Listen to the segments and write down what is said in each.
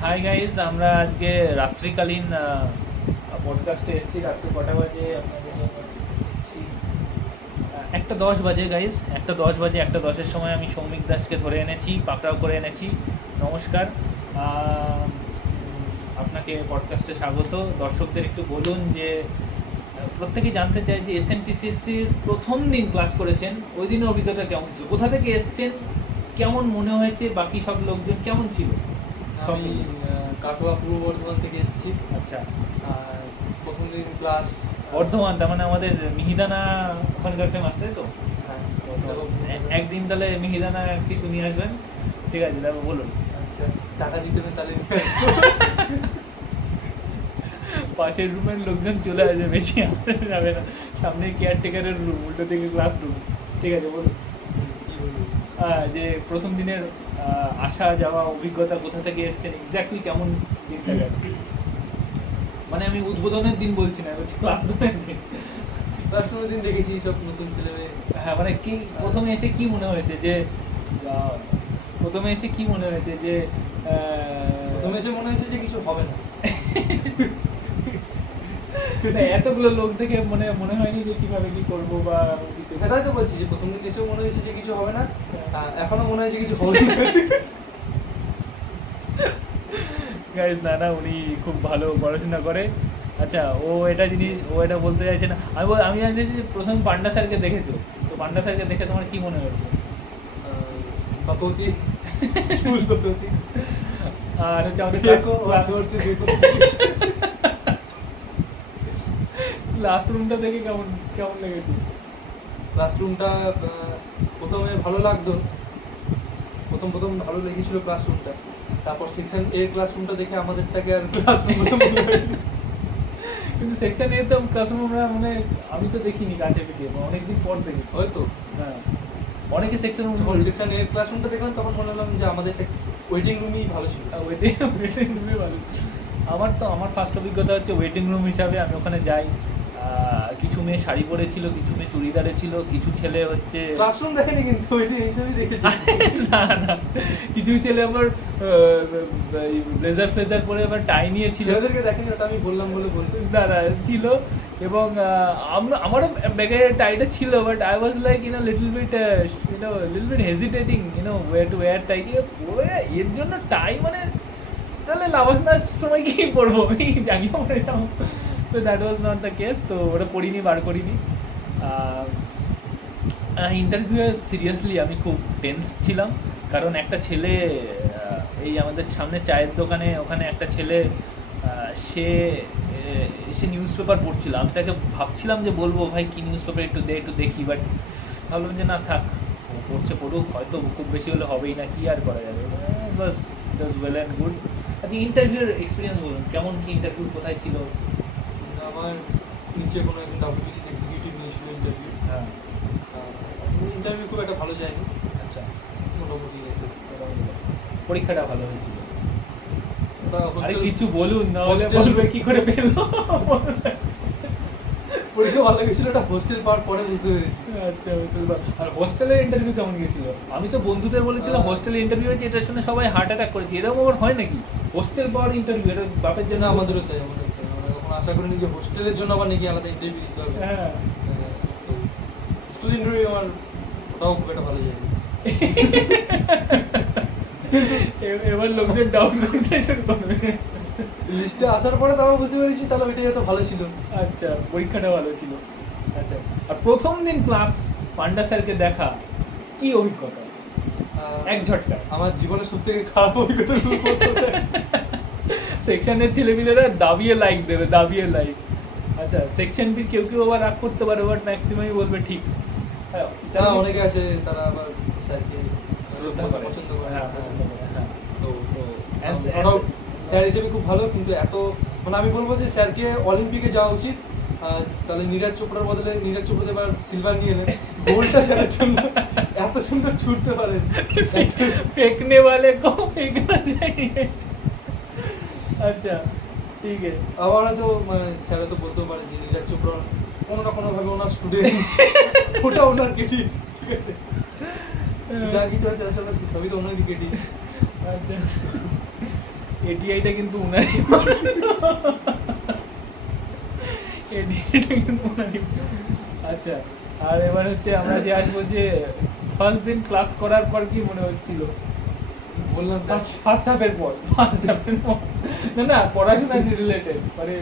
Hi guys, আমরা আজকে রাত্রিকালীন পডকাস্টে এসেছি। রাত্রি কটা বাজে আপনাদের জন্য এসেছি? 1:10 বাজে গাইজ, 1:10 বাজে। 1:10-এর সময় আমি সৌমিক দাসকে ধরে এনেছি, পাকড়াও করে এনেছি। নমস্কার। আপনাকে পডকাস্টে স্বাগত। দর্শকদের একটু বলুন যে প্রত্যেকেই জানতে চাই যে এসএনটিসিসির প্রথম দিন ক্লাস করেছেন, ওই দিনের অভিজ্ঞতা কেমন ছিল, কোথা থেকে এসছেন, কেমন মনে হয়েছে, বাকি সব লোকজন কেমন ছিল? আমি কাটোয়া পূর্ব বর্ধমান থেকে এসেছি। আচ্ছা, আর প্রথম দিন ক্লাস বর্ধমান, তার মানে আমাদের মিহিদানা ওখানকার ফেমাস, তাই তো? একদিন তাহলে মিহিদানা কিছু নিয়ে আসবেন, ঠিক আছে? তারপর বলুন। আচ্ছা, টাকা দিতে হবে তাহলে পাশের রুমের লোকজন চলে আসবে, বেশি আসতে যাবে না। সামনে কেয়ারটেকারের রুম, উল্টো দিকে ক্লাসরুম, ঠিক আছে? বলুন। কি বলবো। যে প্রথম দিনের আসা যাওয়া অভিজ্ঞতা, কোথা থেকে এসছেন, এক্স্যাক্টলি কেমন দিনটা গেছে? মানে আমি উদ্বোধনের দিন বলছি না, বলছি ক্লাসরুমের দিন। ক্লাসরুমের দিন দেখেছি সব নতুন ছেলে মেয়ে। হ্যাঁ, মানে কি প্রথমে এসে কি মনে হয়েছে যে প্রথমে এসে কি মনে হয়েছে যে প্রথমে এসে মনে হয়েছে যে কিছু হবে না। না, এতগুলো লোক দেখে মনে হয়নি যে কিভাবে কি করবো বা কিছু? তাই তো বলছি যে প্রথম দিন এসেও মনে হয়েছে যে কিছু হবে না, এখনো মনে হয়েছে কিছু হবে না। গাইজ, না না, উনি খুব ভালো পড়াশোনা করে। আচ্ছা, ও এটা বলতে চাইছে না। আমি জানতে চাইছি যে প্রথম পান্ডা স্যারকে দেখেছো তো? পান্ডা স্যারকে দেখে তোমার কি মনে হয়েছে? ভগবতী ফুল ভগবতী। আর হচ্ছে আমাদের ক্লাসরুমটা দেখে কেমন কেমন লেগেছে? ক্লাসরুমটা প্রথমে ভালো লাগতো, প্রথম ভালো লেগেছিল ক্লাসরুমটা। তারপর সেকশন এর ক্লাসরুমটা দেখে আমাদেরটাকে আর ক্লাসরুম মনে হয়নি। কিন্তু সেকশন এ তো ক্লাসরুম মানে আমি তো দেখিনি কাছে পিঠে, অনেকদিন পর দেখি হয়তো। হ্যাঁ, অনেকে সেকশন যখন সেকশন এর ক্লাসরুমটা দেখলাম তখন মনে হলাম যে আমাদেরটা ওয়েটিং রুমই ভালো ছিল। ওয়েটিং রুমে ভালো। আমার ফার্স্ট অভিজ্ঞতা হচ্ছে ওয়েটিং রুম হিসাবে। আমি ওখানে যাই, কিছু মেয়ে শাড়ি পরেছিল, কিছু মেয়ে চুড়িদারে ছিল, কিছু ছেলে হচ্ছে ক্লাসরুম দেখেনি, কিন্তু ওই যে এইসবই দেখেছি। না না, কিছু ছেলে আবার ব্লেজার ফ্লেজার পরে আবার টাই নিয়ে ছিল। ছেলেদেরকে দেখেনি, ওটা আমি বললাম বলে বলতে। না না, ছিল। এবং আমারও ব্যাগে টাইটা ছিল, but I was like little bit hesitating way to wear tie. এর জন্য টাই মানে তাহলে লাভাসনার সময় কি পড়বো, আমি জানিও পড়ে যাবো। তো that was not the case, তো ওটা পড়িনি, বার করিনি। ইন্টারভিউ সিরিয়াসলি আমি খুব টেন্স ছিলাম, কারণ একটা ছেলে এই আমাদের সামনে চায়ের দোকানে, ওখানে একটা ছেলে সে নিউজ পেপার পড়ছিল। আমি তাকে ভাবছিলাম যে বলবো, ভাই কি নিউজ পেপার একটু দেখি, বাট ভাবলাম যে না, থাক, পড়ছে পড়ুক, হয়তো খুব বেশি হলে হবেই না, কি আর করা যাবে। বাস, ইট ওয়াজ ওয়েল অ্যান্ড গুড। আচ্ছা, ইন্টারভিউর এক্সপিরিয়েন্স বলুন, কেমন কি ইন্টারভিউ, কোথায় ছিল? আমার নিচে কোনো একজন ডাব্লিউবিসি এক্সিকিউটিভ নিয়েছিল ইন্টারভিউ। হ্যাঁ। ইন্টারভিউ খুব একটা ভালো যায়নি, আচ্ছা, মোটামুটি গেছে। পরীক্ষাটা ভালো হয়েছিল? ওটা আরে hostel- কিছু বলুন, না হলে hostel- বলবে কি করে পেলো। পরীক্ষা ভালো গেছিল, ওটা হোস্টেল পাওয়ার পরে বুঝতে পেরেছি। আচ্ছা, আর হোস্টেলের ইন্টারভিউ কেমন গেছিল? আমি তো বন্ধুদের বলেছিলাম হোস্টেলে ইন্টারভিউ হয়েছে, এটা শুনে সবাই হার্ট অ্যাটাক করেছে। এরকম আবার হয় নাকি? হোস্টেল পাওয়ার ইন্টারভিউ, এটা বাপের জন্য? আমাদেরও তাই। আমরা কখনো আশা করিনি যে হোস্টেলের জন্য আবার নাকি আলাদা ইন্টারভিউ দিতে হবে। হ্যাঁ। তো হোস্টেল ইন্টারভিউ আমার ওটাও খুব একটা ভালো যায়নি। এবার লোকজন ডাউন করতে শুরু করবে। লিস্টে আসার পরে তারপর বুঝতে পেরেছি তাহলে ওইটাই হয়তো ভালো ছিল। আচ্ছা, পরীক্ষাটা ভালো ছিল। আচ্ছা, আর প্রথম দিন ক্লাস পান্ডা স্যারকে দেখা, কি অভিজ্ঞতা এক ঝটকা? আমার জীবনের সবথেকে খারাপ অভিজ্ঞতা। সেকশনের ছেলেপিলেরা দাবিয়ে লাইক দেবে, দাবিয়ে লাইক। আচ্ছা, সেকশন বি কেউ আবার রাগ করতে পারে, বাট ম্যাক্সিমামই বলবে ঠিক। তারা অনেকে আছে, তারা আবার স্যারকে শ্রদ্ধা করে, পছন্দ করে। হ্যাঁ, পছন্দ করে, হ্যাঁ। তো ওটাও স্যার হিসেবে খুব ভালো, কিন্তু এত মানে আমি বলবো যে স্যারকে অলিম্পিকে যাওয়া উচিত। তাহলে নীরাজ চোপড়ার বদলে নীরাজ চোপড়া এবার সিলভার নিয়ে নেন, গোল্ডটা স্যারের জন্য। এত সুন্দর ছুটতে পারেন। फेंकने वाले को फेंकना चाहिए। আচ্ছা, ঠিক আছে। আবার হয়তো মানে স্যার তো বলতেও পারে যে নীরাজ চোপড়া কোনো না কোনো ভাবে ওনার স্টুডেন্ট, ওটা ওনার ক্রেডিট, ঠিক আছে? যা কিছু আছে আসলে সবই তো ওনারই ক্রেডিট। আচ্ছা, এটিআইটা কিন্তু উনারই এটিআইটা কিন্তু উনারই। আচ্ছা, আর এবার হচ্ছে আমরা যে আসবো যে ফার্স্ট দিন ক্লাস করার পর কি মনে হচ্ছিল? বললাম তো, ফার্স্ট হাফের পর না না পড়াশোনা রিলেটেড, মানে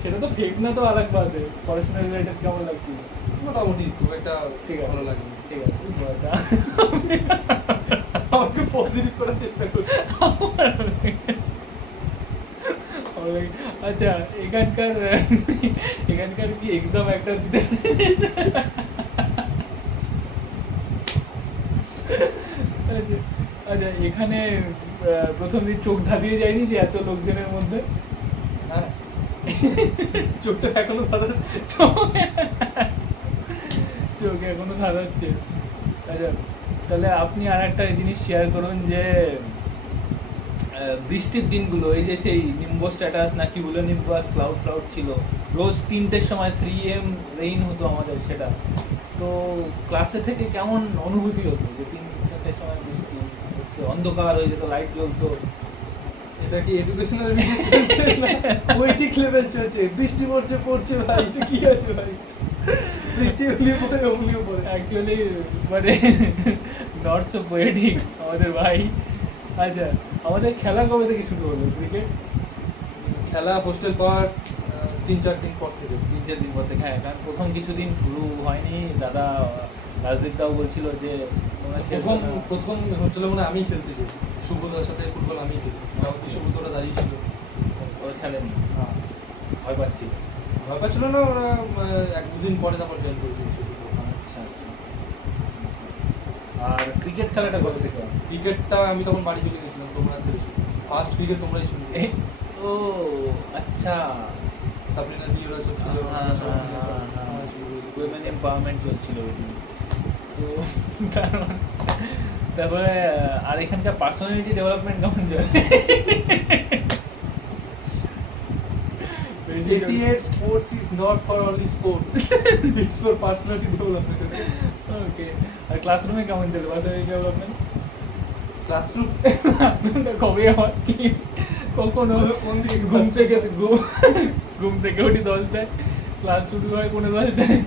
সেটা তো ফেক না, তো আরেক বাদে পড়াশোনা রিলেটেড কেমন লাগছিল? মোটামুটি খুব একটা ঠিক আছে, ভালো লাগেনি। ঠিক আছে বলটা। আমাকে পজিটিভ করার চেষ্টা করছি। আচ্ছা, এখানকার এখানকার কি এক্সাম একটা দিতে আচ্ছা, এখানে প্রথম দিন চোখ ধাঁধিয়ে যায়নি যে এত লোকজনের মধ্যে? হ্যাঁ, চোখটা এখনো দাদা চোখে এখনো ধাঁধাচ্ছে। আচ্ছা, তাহলে আপনি আর একটা জিনিস শেয়ার করুন যে বৃষ্টির দিনগুলো, এই যে সেই নিম্বো স্ট্যাটাস না কি বলে, নিম্বাস ক্লাউড ক্লাউড ছিল, রোজ 3টের সময় 3 AM রেইন হতো আমাদের, সেটা তো ক্লাসে থেকে কেমন অনুভূতি হতো যে 3-4টের সময় বৃষ্টি হচ্ছে, অন্ধকার হয়ে যেত, লাইট জ্বলতো? এটা কি এডুকেশনাল ভিডিও চলছে না পোয়েটিক লেভেল চলছে? বৃষ্টি পড়ছে পড়ছে ভাই, এটা কি আছে ভাই? বৃষ্টি উলিয়ে পড়ে উলিয়ে পড়ে। অ্যাকচুয়ালি মানে নট সো পোয়েটিক আমাদের ভাই। আচ্ছা, আমাদের খেলা কবে থেকে শুরু হলো ক্রিকেট? খেলা হোস্টেল পাওয়ার 3-4 দিন পর থেকে। 3-4 দিন পর থেকে, হ্যাঁ, কারণ প্রথম কিছুদিন শুরু হয়নি। দাদা রাজদীপদাও বলছিল যে তোমরা খেলছো প্রথম না। প্রথম হোস্টেলে মানে আমি খেলতে যাই, সুব্রতার সাথে ফুটবল আমি খেলি, তাও কি সুব্রতরা দাঁড়িয়ে ছিল। ওরা খেলেনি, হ্যাঁ, ভয় পাচ্ছি। ভয় পাচ্ছিল না ওরা, 1-2 দিন পরে তারপর জয়েন করেছিল সুব্রত। আচ্ছা আচ্ছা। আর ক্রিকেট খেলাটা কবে থেকে? ক্রিকেটটা আমি তখন বাড়ি চলে গেছিলাম, তোমরা খেলেছো ফার্স্ট ক্রিকেট, তোমরাই শুরু এই, ও আচ্ছা, সাবরিনা দিয়ে ওরা সব ছিল, হ্যাঁ হ্যাঁ হ্যাঁ হ্যাঁ, উইমেন এম্পাওয়ারমেন্ট চলছিল ওই দিন। তো তারপরে আর এখানকার পার্সোনালিটি ডেভেলপমেন্ট কেমন চলে? 88 sports is not for only sports, it's for personality development. ওকে, আর ক্লাসরুমে কেমন চলে পার্সোনালিটি ডেভেলপমেন্ট? ক্লাসরুম কবে আমার কি কখনো কোন দিকে ঘুম থেকে উঠি 10টায়, ক্লাস শুরু হয় 10:15টায়,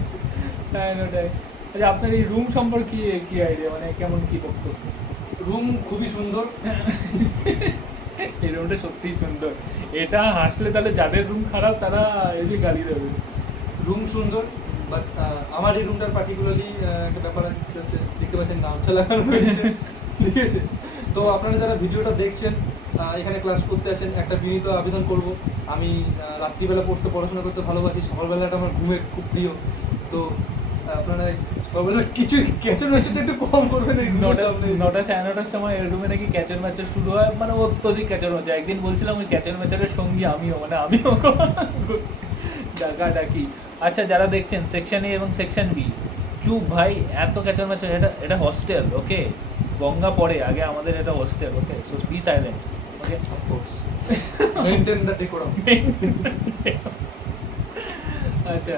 হ্যাঁ 9টায়। আচ্ছা, আপনার এই রুম সম্পর্কে কি আইডিয়া, মানে কেমন কি বক্তব্য? রুম খুবই সুন্দর। এই রুমটা সত্যিই সুন্দর। এটা হাসলে তাহলে যাদের রুম খারাপ তারা এসে গালি দেবে। রুম সুন্দর, বাট আমার এই রুমটার পার্টিকুলারলি একটা ব্যাপার আছে, সেটা হচ্ছে দেখতে পাচ্ছেন গামছা লাগানো হয়েছে, ঠিক আছে? তো আপনারা যারা ভিডিওটা দেখছেন, এখানে ক্লাস করতে আসেন, একটা বিনীত আবেদন করব, আমি রাত্রিবেলা পড়াশোনা করতে ভালোবাসি, সকালবেলাটা আমার ঘুমের খুব প্রিয়। তো আপনারা সকালবেলা কিছু ক্যাচের ম্যাচটা একটু কম করবেন। এই 9টা 9:30টার সময় এই রুমে নাকি ক্যাচের ম্যাচের শুরু হয়, মানে অত্যধিক ক্যাচের ম্যাচ। একদিন বলছিলাম ওই ক্যাচের ম্যাচের সঙ্গী আমিও, মানে আমিও ডাকি। আচ্ছা, যারা দেখছেন সেকশন এ এবং সেকশন বি, চুপ ভাই, এত ক্যাচের ম্যাচ, এটা এটা হস্টেল, ওকে? গঙ্গা পড়ে আগে, আমাদের এটা hostel, okay? So be silent, okay? Of course maintain the decorum. আচ্ছা,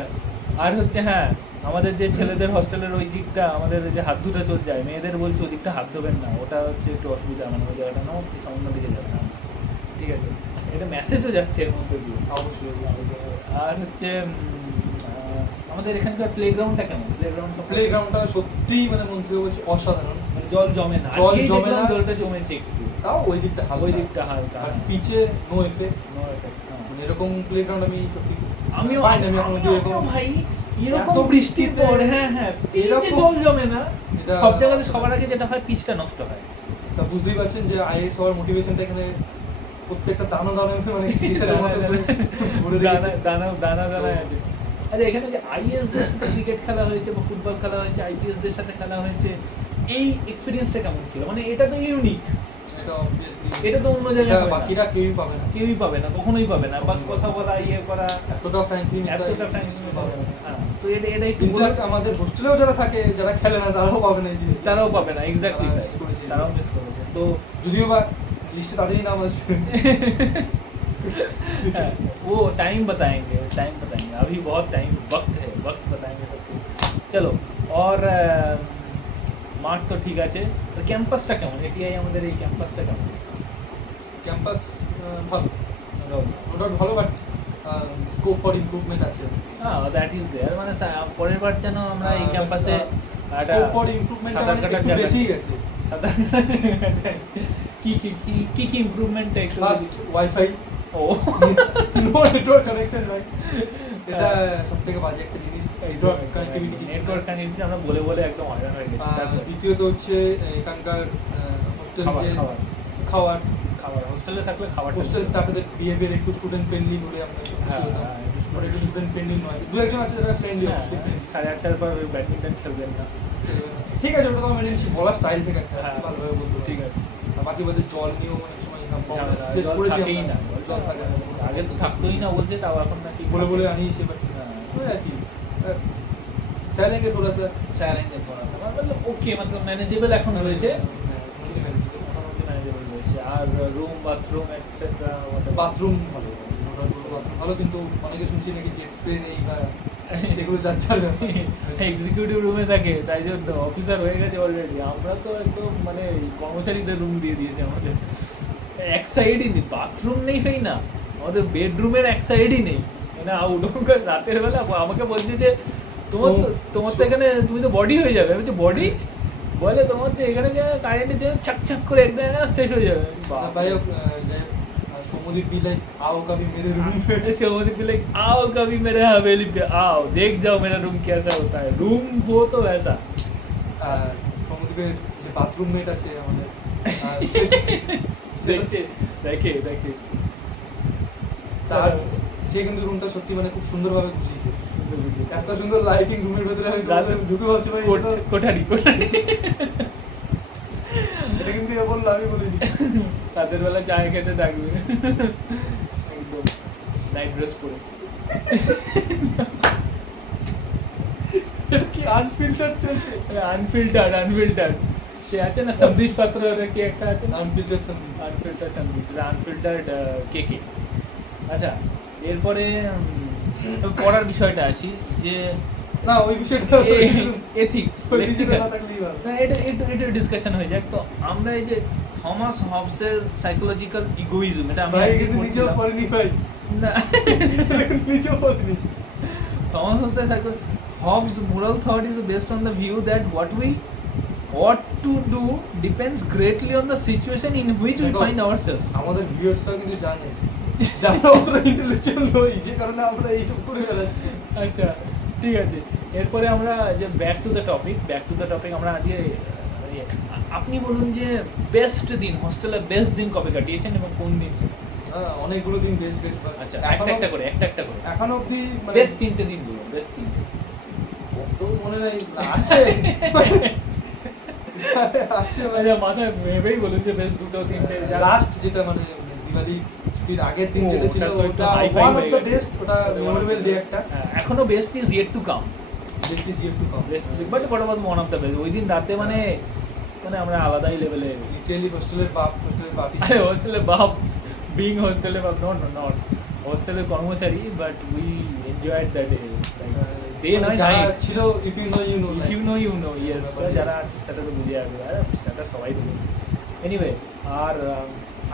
আর হচ্ছে হ্যাঁ, আমাদের যে ছেলেদের হস্টেলের ওই দিকটা, আমাদের যে হাত ধুতে চলে যায়, মেয়েদের বলছে ওই দিকটা হাত ধোবেন না, ওটা হচ্ছে একটু অসুবিধা, মানে ওই জায়গাটা না সামন্য দিকে যাবে না, ঠিক আছে? এটা মেসেজও যাচ্ছে এর মধ্যে দিয়ে। অবশ্যই। আর হচ্ছে আমাদের এখানকার প্লেগ্রাউন্ডটা কেমন? প্লেগ্রাউন্ডটা সত্যিই মানে মন থেকে বলছি অসাধারণ। মানে জল জমে না, জল আজকেই জমে দেখলাম না। জলটা জমেছে একটু, তাও ওই দিকটা হালকা, ওই দিকটা হালকা, আর হ্যাঁ। পিচে নো এফেক্ট। No effect, হ্যাঁ। মানে এরকম প্লেগ্রাউন্ড আমি সত্যি আমিও পাইনি, আমি এখনো আমিও এরকম ভাই, এত এরকম বৃষ্টির বৃষ্টিতে পর, হ্যাঁ হ্যাঁ, পিচে এরকম- জল জমে না। এটা সব জায়গাতে সবার আগে যেটা হয়, পিচটা নষ্ট হয়। তা বুঝতেই পারছেন যে আইএস হওয়ার মোটিভেশনটা এখানে প্রত্যেকটা দানা দানা মানে কিসের মতো করে ভরে দানা রেখেছে। দানা দানা দানা আছে। আচ্ছা, এখানে যে আইএস দের সাথে ক্রিকেট খেলা হয়েছে বা ফুটবল খেলা হয়েছে, আইপিএস দের সাথে খেলা হয়েছে, এই এক্সপিরিয়েন্সটা কেমন ছিল? মানে এটা তো ইউনিক, এটা অবভিয়াসলি এটা তো অন্য জায়গায় হয় না। বাকিরা কেউই পাবে না, কেউই পাবে না, কখনোই পাবে না, বা কথা বলা, ইয়ে করা, এতটা ফ্র্যাঙ্কলি এতটা ফ্র্যাঙ্কলি পাবে না। হ্যাঁ, তো এটা এটা একটু ইনফ্যাক্ট আমাদের হোস্টেলেও যারা থাকে, যারা খেলে না, তারাও পাবে না এই জিনিস। তারাও পাবে না, এক্স্যাক্টলি তারা তাই, miss করেছে। তারাও মিস করেছে। তো যদিও বা লিস্টে তাদেরই নাম আসবে। हाँ, वो टाइम बताएंगे, अभी बहुत टाइम वक्त है, वक्त बताएंगे सब कुछ। चलो, और মাঠ তো ঠিক আছে, তো ক্যাম্পাসটা কেমন? এটিআই আমাদের এই ক্যাম্পাসটা কেমন? ক্যাম্পাস ভালো, ওটা ভালো, বাট স্কোপ ফর ইমপ্রুভমেন্ট আছে। দ্যাট ইজ দেয়ার, মানে পরের বার যেন আমরা এই ক্যাম্পাসে একটা স্কোপ ফর ইমপ্রুভমেন্ট সাঁতার কাটার একটু জায়গা বেশিই গেছে। কি ইমপ্রুভমেন্ট একটু ফার্স্ট ওয়াইফাই, ও নো নেটওয়ার্ক কানেকশন ভাই, এটা সবথেকে বাজে একটা জিনিস, নেটওয়ার্ক কানেক্টিভিটি। নেটওয়ার্ক কানেক্টিভিটি আমরা বলে বলে একদম হয়রান হয়ে গেছি। তারপর দ্বিতীয়ত হচ্ছে এখানকার হোস্টেল খাবার যে খাবার খাবার, খাবার হোস্টেলে থাকলে খাবার হোস্টেল স্টাফেদের বিহেভিয়ার একটু স্টুডেন্ট ফ্রেন্ডলি হলে আমরা একটু খুশি হতাম, বাট একটু স্টুডেন্ট ফ্রেন্ডলি নয়। দু একজন আছে যারা ফ্রেন্ডলি, অবশ্যই friendly। 8:30 পর ব্যাডমিন্টন খেলবেন না। ঠিক আছে, ওটা তো মেনে নিচ্ছি, বলার স্টাইল থেকে একটা হ্যাঁ, ভালোভাবে বলতে ঠিক আছে। আর বাকি বলতে জল নিয়েও অনেক সময় ঝামেলা, ফেস জল করেছি থাকেই আমরা। না, জল থাকে না, আগে তো থাকতোই না বলছে, তাও এখন নাকি বলে বলে আনিয়েছে, বাট ওই আর কি চাইলেঙ্গে থোড়া সা চ্যালেঞ্জ थोड़ा सा मतलब ओके, मतलब मैनेजेबल এখন রয়েছে, এখন অব্দি ম্যানেজেবল রয়েছে। আর রুম বাথরুম এটসেট্রা বাথরুম ভালো, বাথরুম ভালো, কিন্তু অনেকে শুনছি নাকি জেট স্প্রে নেই বা সেগুলো যাচ্ছে আর ব্যাপার। এক্সিকিউটিভ রুমে থাকে, তাই জন্য অফিসার হয়ে গেছে অলরেডি। আমরা তো একদম মানে কর্মচারীদের রুম দিয়ে দিয়েছে আমাদের, এক সাইডই নেই, বাথরুম নেই সেই না, আমাদের বেডরুমের এক সাইডই নেই, মানে আউট। রাতের বেলা আমাকে বলছে যে তোমার তো এখানে, তুমি তো বডি হয়ে যাবে। আমি বলছি বডি, বলে তোমার তো এখানে যে কারেন্টে যে ছাক ছাক করে একদম শেষ হয়ে যাবে। भाई सौम्यदीप भी लाइक आओ कभी मेरे रूम पे, सौम्यदीप भी लाइक आओ कभी मेरे हवेली पे आओ, देख जाओ मेरा रूम कैसा होता है। रूम वो तो वैसा। সৌম্যদীপের যে বাথরুম মেট আছে আমাদের, দেখে দেখে তার সে কিন্তু রুমটা সত্যি মানে খুব সুন্দরভাবে গুছিয়েছে, এত সুন্দর লাইটিং রুমের ভেতরে। আমি ঢুকে ভাবছি ভাই কোঠারি কোঠারি, এটা কিন্তু এ বললো, আমি বলিনি। রাতের বেলা চায় খেতে থাকবে একদম নাইট ড্রেস পরে। এটা কি আনফিল্টার চলছে? আনফিল্টার্ড সে আছে না, সন্দেশ পাত্র কি একটা আছে, আনফিল্টার সন্দেশ, আনফিল্টার্ড কেকে। আচ্ছা, এরপরে পড়ার বিষয়টা আসি, যে না ওই বিষয়টা এথিক্স ওই বিষয়টা না থাকলেই ভালো। না, এটা ডিসকাশন হয়ে যাক। তো আমরা এই যে থমাস হবসের সাইকোলজিক্যাল ইগোইজম, এটা আমি ভাই কিন্তু নিজেও পড়িনি ভাই, না নিজেও পড়িনি। থমাস হবসের Hobbes' moral thought is based on the view that what we ought to do depends greatly on the situation in which we দেখো, find ourselves. আমাদের ভিউয়ার্সরা কিন্তু জানে যারা অতটা ইন্টেলেকচুয়াল নই, যে কারণে আমরা এইসব করে বেড়াচ্ছি। আচ্ছা, ঠিক আছে। এরপরে আমরা যে ব্যাক টু দ্য টপিক আমরা আজকে আপনি বলুন যে বেস্ট দিন, হোস্টেলের বেস্ট দিন কবে কাটিয়েছেন এবং কোন দিন ছিল? হ্যাঁ, অনেকগুলো দিন বেস্ট আচ্ছা, একটা করে এখন অবধি মানে বেস্ট 3টে দিন বলুন, বেস্ট 3টে। তো মনে নাই, আছে আছে আচ্ছা, মাথায় ভেবেই বলুন যে বেস্ট 2-3টে। লাস্ট যেটা মানে দিওয়ালি ছুটির আগের দিন ও, যেটা ছিল, ওটা তো একটু ওটা high-fi ওয়ান অফ হয়ে দ্য গেছে। বেস্ট, ওটা মেমোরেবল ডে একটা। এখনো best is yet to come, best is yet to come, but what about one of the best? ওই দিন রাতে মানে আমরা আলাদাই লেভেলে, লিটারালি হোস্টেলের বাপ আরে হোস্টেলের বাপ, বিং হোস্টেলের বাপ, নট হোস্টেলের কর্মচারী, but we enjoyed that day নয় যারা নাইট। ছিল, if you know you know yes, যারা আছে সেটা তো বুঝে যাবে, আর সেটা সবাই দেবে। এনিওয়ে,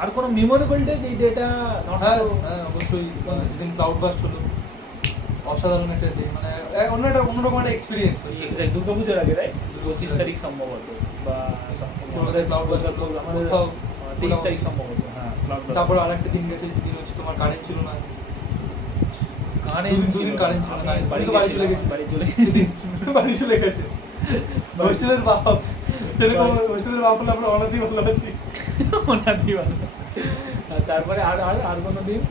আর কোনো মেমোরেবল ডে যে ডেটা নট হ্যাঁ সো? হ্যাঁ অবশ্যই, যেদিন ক্লাউড বাস্ট হলো, অসাধারণ একটা ডে, মানে অন্যরকম একটা এক্সপিরিয়েন্স। এক্সাক্ট দুর্গাপুজোর আগে, রাইট? 25 তারিখ সম্ভবত, বা কলকাতায় cloud burst হলো, আমাদের কোথাও 23 তারিখ সম্ভবত। হ্যাঁ, cloud burst। তারপর আরেকটা দিন গেছে যেদিন হচ্ছে তোমার কারেন্ট ছিল না, কারেন্ট দুদিন কারেন্ট ছিল না, বাড়ি তো বাড়ি চলে গেছে, বাড়ি চলে সেদিন বাড়ি চলে গেছে হোস্টেলের বাপ, যেরকম হোস্টেলের বাপ হলে আমরা অনাথই ভালো আছি। ওনাদি ভালো। আর তারপরে আর কোনো দিন?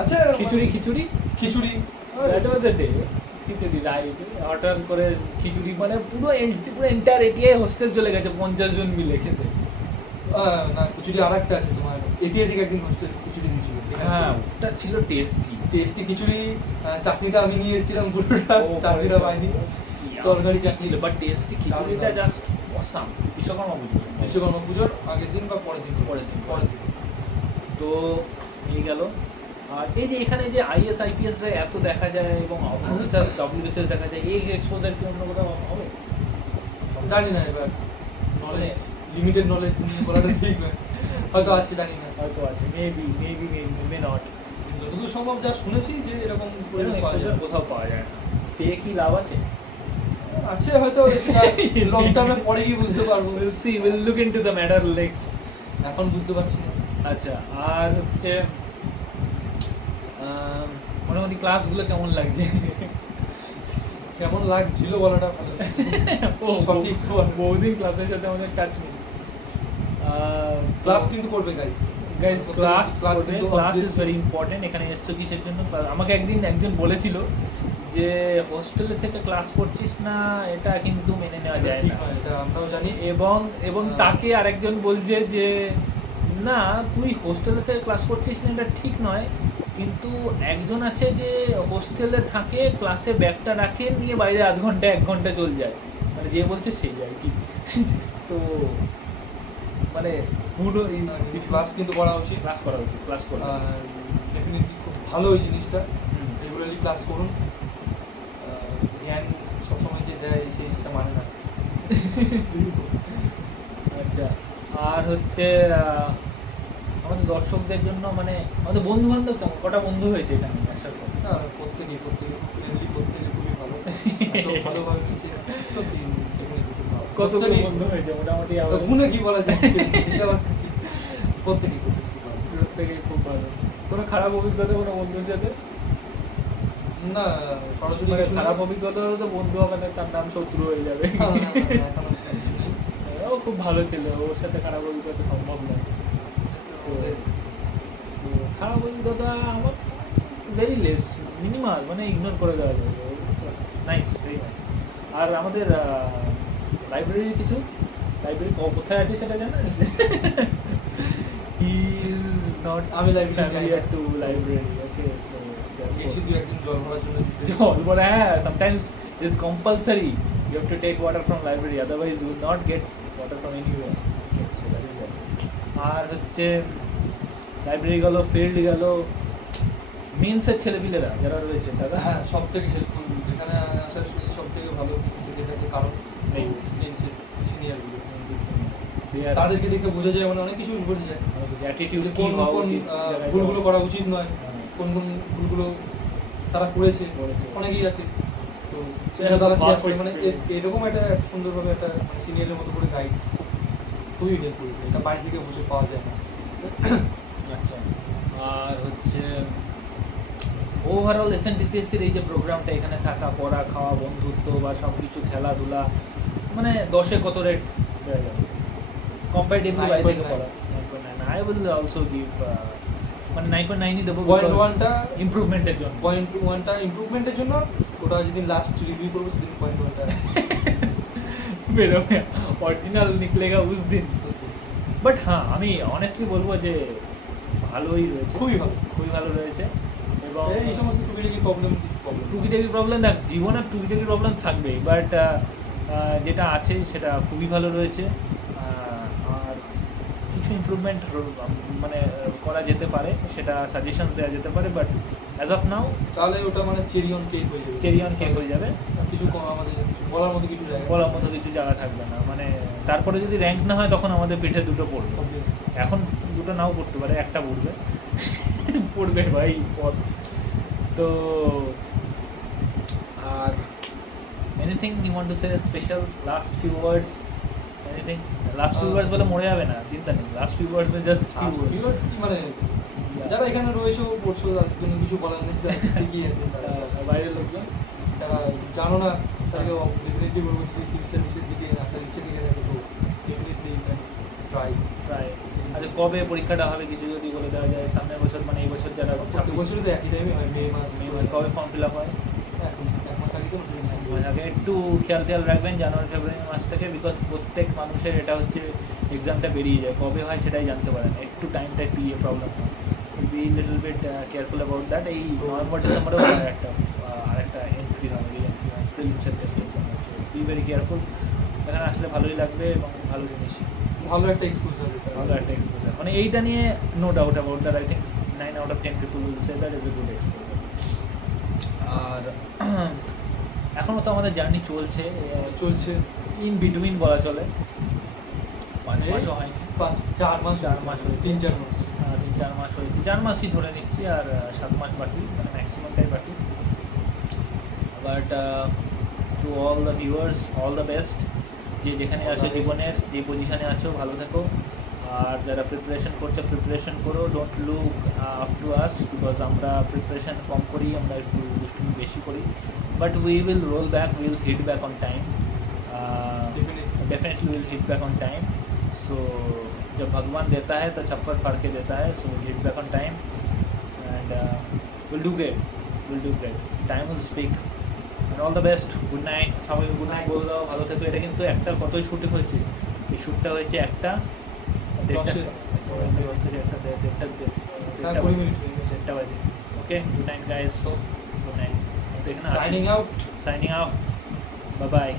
আচ্ছা, khichuri that was a day. Khichuri, right? Order করে খিচুড়ি, মানে পুরো এন্টার এটিআই হোস্টেল চলে গেছে 50 জন মিলে খেতে। না, খিচুড়ি আরেকটা আছে তোমার, এটিআই থেকে একদিন হোস্টেল খিচুড়ি দিয়েছিল। হ্যাঁ, ওটা ছিল টেস্টি খিচুড়ি, চাটনিটা আমি নিয়ে এসেছিলাম পুরোটা, চাটনিটা পাইনি, তরকারি চাটনি ছিল, বাট টেস্টি খিচুড়িটা জাস্ট অসাম। বিশ্বকর্মা পুজোর আগের দিন বা পরের দিন। তো এই গেল। আর এই যে এখানে যে আইএস আইপিএস রা এত দেখা যায় এবং অফিসার ডব্লিউবিসিএস দেখা যায়, এই এক্সপোজার কি অন্য কোথাও হবে? জানি না, এবার নলেজ লিমিটেড নলেজ বলাটা ঠিক নয়, হয়তো আছে জানি না। হয়তো আছে, মেবি মে নট। যতদূর সম্ভব যা শুনেছি যে এরকম করে পাওয়া যায়। কোথাও পাওয়া যায় না, পেয়ে কি লাভ আছে? আছে হয়তো, সেটা লং টার্মে পরে গিয়ে বুঝতে পারবো। we'll look into the matter next. এখন বুঝতে পারছি না। আচ্ছা, আর হচ্ছে মোটামুটি ক্লাসগুলো কেমন লাগছে? কেমন লাগছিল বলাটা ভালো। সঠিক বহুদিন ক্লাসের সাথে আমাদের টাচ নেই। ক্লাস কিন্তু করবে গাইস। গাইস ক্লাস কিন্তু class is obviously- very important. এখানে এসছো কিসের জন্য? আমাকে একদিন একজন বলেছিল যে হোস্টেলে থেকে ক্লাস করছিস না, এটা কিন্তু মেনে নেওয়া যায় ঠিক না। নয়, এটা আমরাও জানি। এবং তাকে আরেকজন বলছে যে না, তুই হোস্টেলে থেকে ক্লাস করছিস না এটা ঠিক নয়, কিন্তু একজন আছে যে হোস্টেলে থাকে, ক্লাসে ব্যাগটা রাখে, নিয়ে বাইরে আধ ঘন্টা 1 ঘন্টা চলে যায়, মানে যে বলছে সেই আর কি। তো মানে পুরো ক্লাস কিন্তু করা উচিত। ক্লাস করা উচিত, ক্লাস করা ডেফিনেটলি খুব ভালো ওই জিনিসটা। রেগুলারলি ক্লাস করুন। জ্ঞান সবসময় যে দেয় সেটা মানে না। আচ্ছা, আর হচ্ছে আমাদের দর্শকদের জন্য, মানে আমাদের বন্ধু বান্ধব কেমন, কটা বন্ধু হয়েছে এখানে একসাথে? না, প্রত্যেকে খুব ফ্রেন্ডলি, প্রত্যেকে খুবই ভালো। এত ভালোভাবে মিশে সত্যি definitely খুব ভালো। কতগুলো প্রত্যেকেই- বন্ধু হয়েছে মোটামুটি? তো গুণে কি বলা যায়? এটা আবার প্রত্যেকেই খুব ভালো। প্রত্যেকেই খুব ভালো। কোনো খারাপ অভিজ্ঞতা কোনো বন্ধুর সাথে? না, সরাসরি মানে কিছু না। খারাপ অভিজ্ঞতা হলে তো বন্ধু হবে না, তার নাম শত্রু হয়ে যাবে। না, না, না, এখনো কিছু নেই। ও খুব ভালো ছিল, ওর সাথে খারাপ অভিজ্ঞতা সম্ভব নয়। আমাদের তো খারাপ অভিজ্ঞতা আমার ভেরি লেস, মিনিমাল, মানে ইগনোর করে দেওয়া যায়। Nice, very nice. আর আমাদের লাইব্রেরির কিছু, লাইব্রেরি কোথায় আছে সেটা জানেন? হি ইজ নট আমি লাইব্রেরি যাই ফ্যামিলিয়ার না। টু লাইব্রেরি, ওকে? সো গেছি দু একদিন জল ভরার জন্য দিতে। জল বলে, হ্যাঁ, sometimes it's compulsory, you have to take water from library, otherwise you will not get water from anywhere. Okay, so that is that. আর হচ্ছে লাইব্রেরি গেল, ফিল্ড গেল, মেন্সের ছেলেপিলেরা যারা রয়েছে তারা হ্যাঁ, সব থেকে হেল্পফুল, যেখানে আসার সব থেকে ভালো কিছু থেকে থাকে, কারণ Mains. সিনিয়র গুলো তাদের তাদেরকে দেখে বোঝা যায়, মানে অনেক কিছু বোঝা যায় অ্যাটিটিউড যে কি কোন হওয়া কোন উচিত, ভুলগুলো করা উচিত নয়, হ্যাঁ। কোন কোন ভুলগুলো তারা করেছে, করেছে। অনেকেই আছে। তো They সেটা have তারা শেয়ার vast করে, মানে experience. এরকম একটা এত সুন্দরভাবে একটা সিনিয়রের মতো করে গাইড খুবই হেল্পফুল। এটা বাইরে থেকে বসে পাওয়া যায় না। আচ্ছা, আর হচ্ছে ওভারঅল এসএনটিসিএসসির এই যে প্রোগ্রামটা, এখানে থাকা, পড়া, খাওয়া, বন্ধুত্ব বা সব কিছু, খেলাধুলা, মানে 10-এ কত রেট দেওয়া যাবে কম্পারেটিভলি বাইরে থেকে 9.9 পড়া? 9.9। আই উইল অলসো গিভ, মানে 9.9ই দেবো পয়েন্ট ওয়ানটা ইমপ্রুভমেন্টের জন্য। পয়েন্ট ওয়ানটা ইমপ্রুভমেন্টের জন্য, ওটা যেদিন লাস্ট রিভিউ করবো সেদিন পয়েন্ট ওয়ানটা বেরোবে অরিজিনাল নিকলেগা উস দিন। বাট হ্যাঁ, আমি অনেস্টলি বলবো যে ভালোই রয়েছে, খুবই ভালো। খুবই ভালো রয়েছে। এবং এই সমস্ত টুকিটাকি প্রবলেম, কিছু প্রবলেম টুকিটাকি প্রবলেম, দেখ জীবনে টুকিটাকি প্রবলেম থাকবেই, বাট যেটা আছে সেটা খুবই ভালো রয়েছে। আর কিছু ইমপ্রুভমেন্ট মানে করা যেতে পারে, সেটা সাজেশন দেওয়া যেতে পারে, বাট অ্যাজ অফ নাও তাহলে ওটা মানে চেরি অন কেক হয়ে যাবে। চেরি অন কেক হয়ে যাবে। আর কিছু আমাদের কিছু বলার মতো কিছু জায়গা বলার মতো কিছু জায়গা থাকবে না, মানে তারপরে যদি র্যাঙ্ক না হয় তখন আমাদের পিঠে দুটো পড়বে। Obviously. এখন দুটো নাও পড়তে পারে, একটা পড়বে, পড়বে ভাই পথ। তো আর anything you want to say, special last few words, anything? Last few words বলে মরে যাবে না, চিন্তা নেই, লাস্ট ফিউ ওয়ার্ডস জাস্ট আর ফিউ viewers কি মানে যারা এখানে রয়েছে পড়ছো, তাদের জন্য কিছু বলার নেই, তারা ঠিকই আছে। বাইরের লোকজন যারা জানো না তাদেরকে ডেফিনেটলি বলবো, যদি সিভিল সার্ভিসের দিকে আসার ইচ্ছে থেকে থাকে তো ডেফিনেটলি ট্রাই। প্রায়। আচ্ছা, কবে পরীক্ষাটা হবে কিছু যদি বলে দেওয়া যায়? সামনের বছর, মানে এই বছর যারা প্রত্যেক বছরই তো একই টাইমে হয়, মে মাস। কবে ফর্ম ফিল আপ হয়? এখন 1 মাস আগে তো নোটিফিকেশন মানে আগে একটু খেয়াল রাখবেন জানুয়ারি ফেব্রুয়ারি মাস থেকে, বিকজ প্রত্যেক মানুষের এটা হচ্ছে এক্সামটা বেরিয়ে যায়, কবে হয় সেটাই জানতে পারেন, একটু টাইমটা একটু প্রবলেম হয়, be little bit careful about that. এই নভেম্বর ডিসেম্বরেও আরেকটা এন্ট্রি হয়, প্রিলিমসের টেস্টের জন্য, বি ভেরি কেয়ারফুল। এখানে আসলে ভালোই লাগবে এবং ভালো জিনিস, ভালো একটা এক্সপোজার। ভালো একটা এক্সপোজার, মানে এইটা নিয়ে no doubt about that. I think 9 out of 10 people will say that is a good exposure. আর এখনও তো আমাদের জার্নি চলছে, চলছে। ইন বিটুইন বলা চলে। 5 মাসও হয়নি, 4 মাস 4 মাস হয়েছে। 3-4 মাস 3-4 মাস হয়েছে, 4 মাসই ধরে নিচ্ছি, আর 7 মাস বাকি, মানে ম্যাক্সিমামটাই বাকি। But to all the viewers, all the best, যে যেখানে All the আছো best. জীবনের, যে পজিশনে আছো, ভালো থেকো। আর যারা প্রিপারেশন করছো, প্রিপারেশন করো, don't look up to us, because আমরা প্রিপারেশন কম করি, আমরা একটু দুষ্টুমি বেশি করি, but we will roll back, will hit back on time, Definitely. Definitely will hit back on time. So जब भगवान देता है तो छप्पर फाड़ के देता है, so will hit back on time and will do great, time will speak and all the best. Good night সবাইকে, গুড নাইট বলে দাও, ভালো থেকো। এটা কিন্তু একটা কতই শুটিং হয়েছে, এই শ্যুটটা হয়েছে একটা দেড়টা, দশে। একটা দেড়টা হ্যাঁ, 20 মিনিট হয়ে গেছে। দেড়টা বাজে। Okay, good night guys, good night. Signing out. Signing out, bye bye.